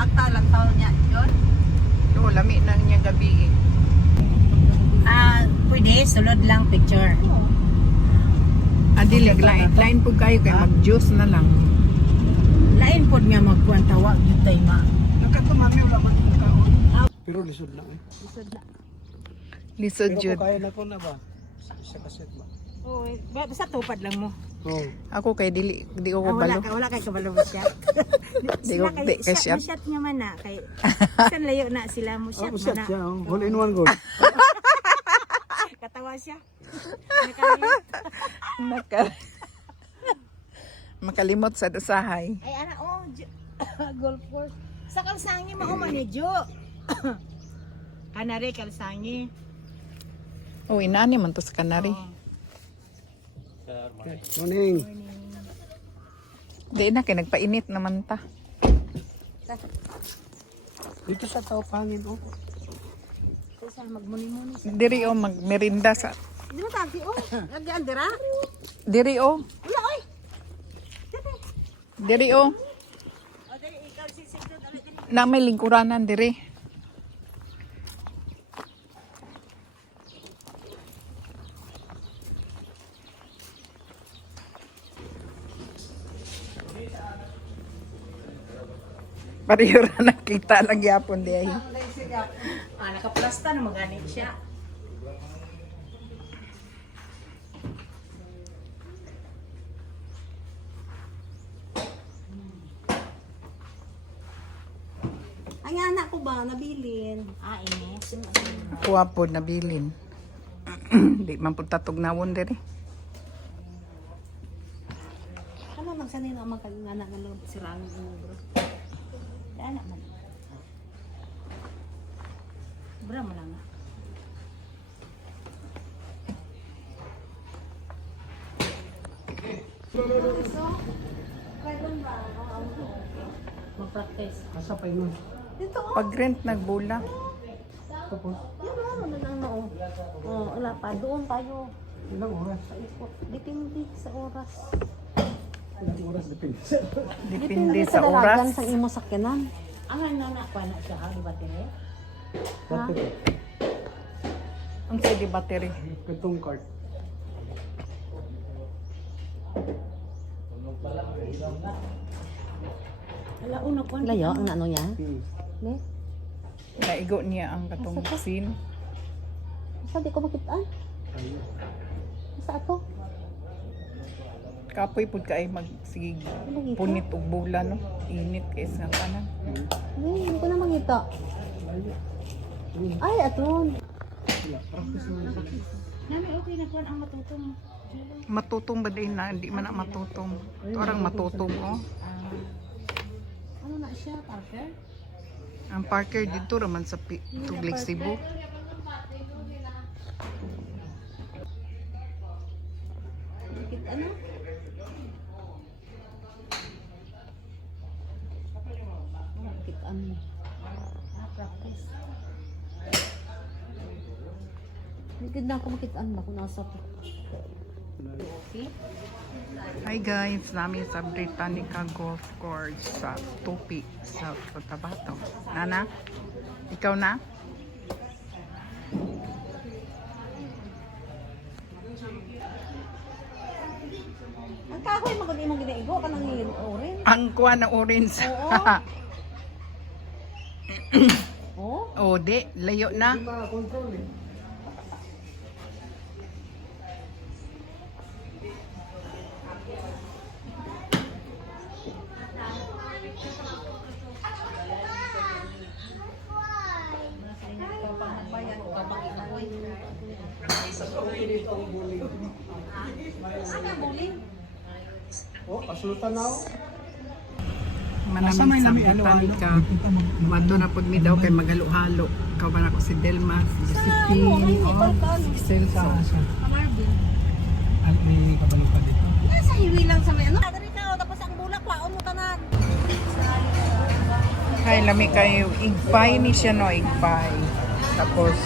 Kaagta lang taon niya. Yun? Oo, lami na niya gabi eh. Pwede, sulod lang picture. Adili, lain po kayo kay mag-juice na lang. Lain po niya magkwantawag yung tayo ma. Nakatumami wala man kaon. Pero lisod na eh. Isod na. Lisod Pero jud. kung kaya na ko na ba? Isa kaset ba? Oo, basta tupad lang mo. Oo. Ako kay di ko Wala kabalo. kay kabalo mo siya. Di ko di kay shot. Masyat nga man na. Kay, saan layo na sila mo Oh, shot shot man na. siya. Oh. All in one goal. Katawa siya. Nakalimot. Makalimot sa usahay. Ay, ana, golf course. Sa Kalsangi, maumanidyo. Kanare, Kalsangi. Oh, inani man to sa kanari. Okay. Morning. Di na kay nagpainit naman ta. Dito sa tao pangin oh. Isa, magmuni-muni siya. Diri o magmerinda sa Di mo tagi, Lagyan, dira? diri o. Wala, oy! Diri o. O, dali, ikaw si Sigurd. Na may lingkuranan diri. Pariyo ra nakita lang yapon di ay. Nakaplasta na maganit siya. Ang anak ko ba, nabilin? Inis. Kuha po nabilin. Di man po tatog nawon diri. Ano nang sanay na magkaganak ng loob sirang mo, bro? Kaya anak man. Bra mo lang. Mag-practice. Asa pa yun? Dito, Pag rent nagbula. Tapos, yun ano lang no. Wala pa. Doon tayo. ilang oras? Depende sa oras. Ilang oras depende. Depende sa oras. sa imo sakyanan. Ang anak ko na siya, di ba tine? Bakit? Ang sa di battery. Katong cart. Wala una ko. Layo ang ano niya? Ne? Naigo niya ang katong scene. Sa di ko makitaan. Sa ato. Kapoy pud kay magsig punit og bula no. Init kay sa kanan. Hindi ko na makita. Ay, aton. Practice mo na sila. Nami, okay na kuwan ang matutong. Matutong ba din na hindi man na matutong. Orang matutong oh. Ano na siya, Parker? Ang Parker dito raman sa Tuglig Cebu. Bakit ano? Bakit ano? Practice. Hindi na ako makitaan ba kung nasa to. Okay? Hi guys, namin sa Britannica Golf Course sa Tupi sa Cotabato. Nana, ikaw na? Ang kahoy maganda imong ginaigo ka nang orin. Ang kuha ng orange. Oh? Oh, di, layo na. Hindi makakontrol eh. Oh, pasulutan na ako. Manamit Asa may sa lami, Britannica. Mato na pud mi daw kay magalo-halo. Kawan ako si Delma, si Josephine, si Celso. Marvin. Ano may kabalo pa dito? Nasa hiwi lang sa may ano? Dari ka, tapos ang bulak, waon mo tanan. Hay, lami kayo. Igpay ni siya no, igpay. Tapos,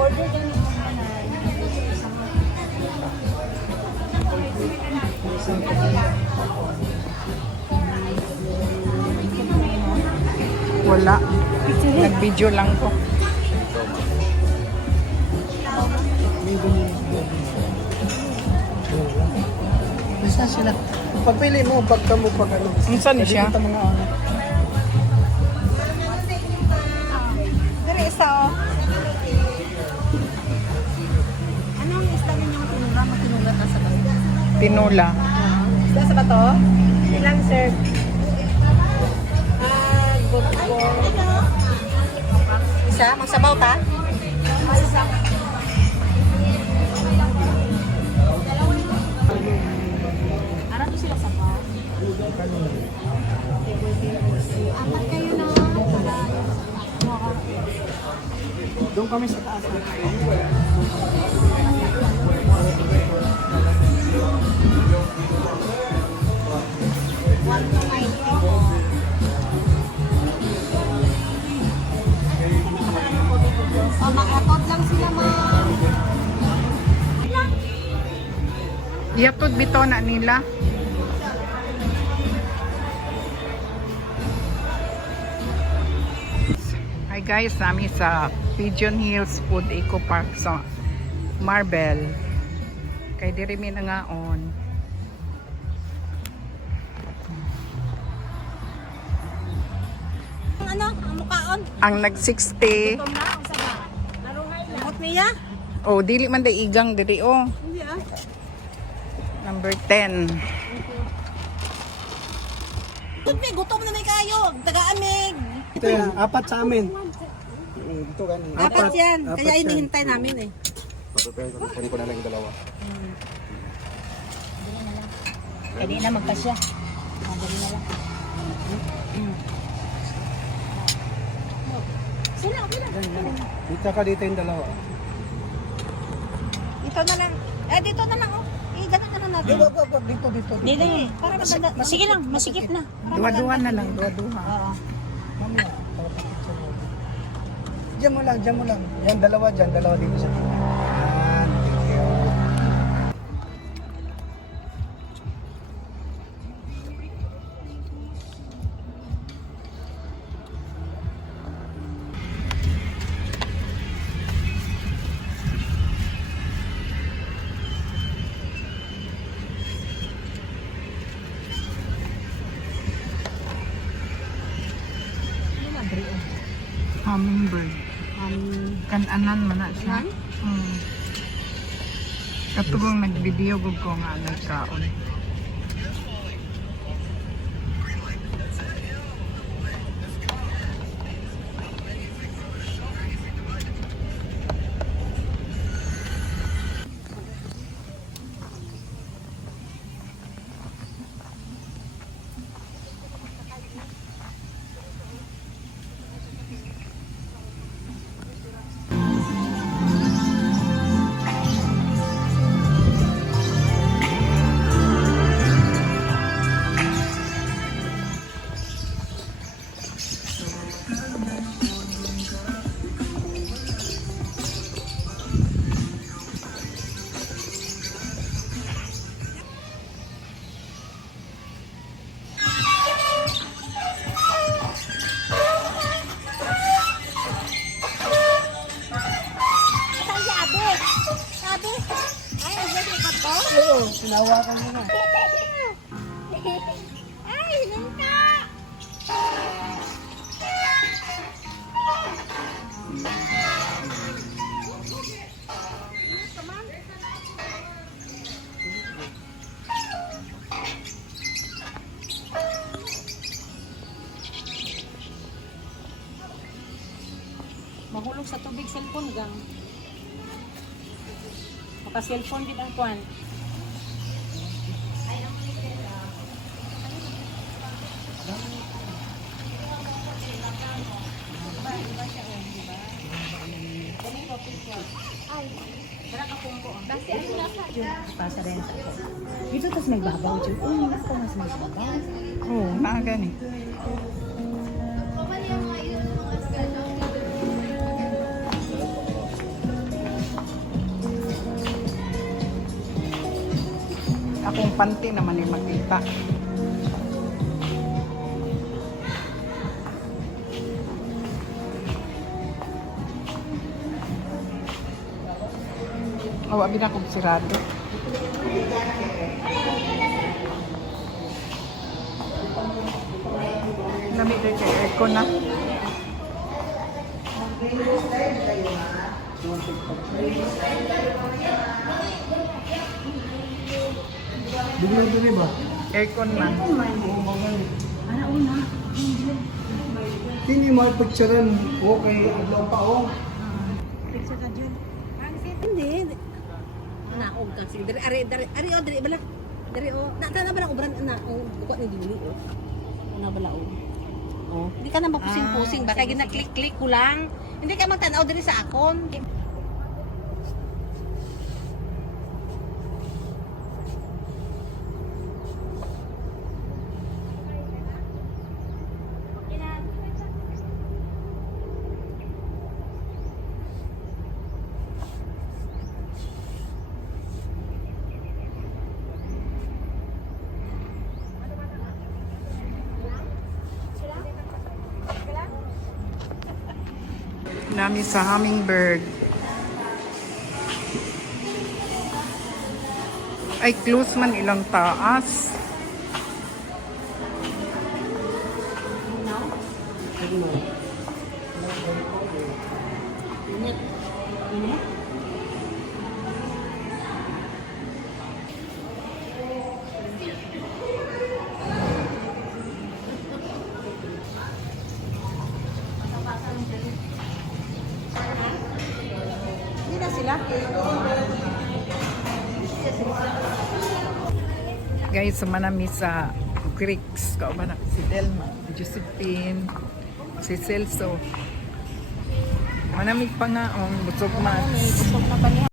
Order din mo Wala. Nag-video lang ko. May ganun. Isa sila. Pagpili mo, pagka mo pag ano. Saan ni siya? Dito mga ano. Pero isa oh. Anong isda rin yung tinula? Matinula ka sa bato? Tinula. Isda sa bato? Ilang serve? Good po. Isa? Magsabaw ka? Isa. Ara to sila sabaw. Apat kayo na. Doon kami sa taas. Oh, makatod lang sila ma'am. Iyatod bito na nila. Hi guys, nami sa Pigeon Hills Food Eco Park sa Marbel. Kay diri mi nangaon. Ano? Ang mukhaon? Ang nag-60. Tom na? Ang saba? Naruhay na. Bukot niya? Oh, dili man day igang diri oh. Hindi ah. Number 10. Tubig, gutom na may kayo. Taga-amig. Ito yan, apat sa amin. Dito ganun. Apat yan. Apat Kaya yan. inihintay namin eh. Pwede ko na lang yung dalawa. Pwede na magkasya. Dali na lang. Sila, okay lang. Dito ka dito yung dalawa. Dito na lang. Eh, dito na lang oh. Eh, ganun na lang natin. Wag, dito. Dito eh. Para maganda. Sige lang, masikip na. Para Duwa-duwa maganda. na lang, duwa-duwa. Oo. Mamaya, para pa-picture mo. Diyan mo lang. Yan, dalawa dito sa tingin. Yan, thank you. Hummingbird. Kananan man na siya. Katugong nag-video gud ko nga nagkaon. Oo, sinawakan mo na. Ay, hinta! Mahulog sa tubig cellphone gang. Maka cellphone din ang kuan. Pasa rin sa ako. Dito tas may babaw dyan. Uy, ako mas may babaw. Oh, naa gani. Akong panty naman ay makita. abi na kong sirado. Lamig na kay aircon na. Bigla din ba? Aircon man. Hindi mo picturean. Okay, adlaw pa oh. Hindi. Naog kasi. Ari o, dari bala. Dari o. Na ba lang ubran na o buka ni dili o. Na bala o. Oh, hindi ka na mapusing-pusing. Baka gina-click-click ko lang. Hindi ka magtanaw diri sa akon. Nami sa Hummingbird. Ay, close man ilang taas. Hindi na sila. Guys, sumanami sa Greeks. Kauban ako si Delma, Josephine, si Celso. Manamig pa nga, busog mas. Busog na pa niya.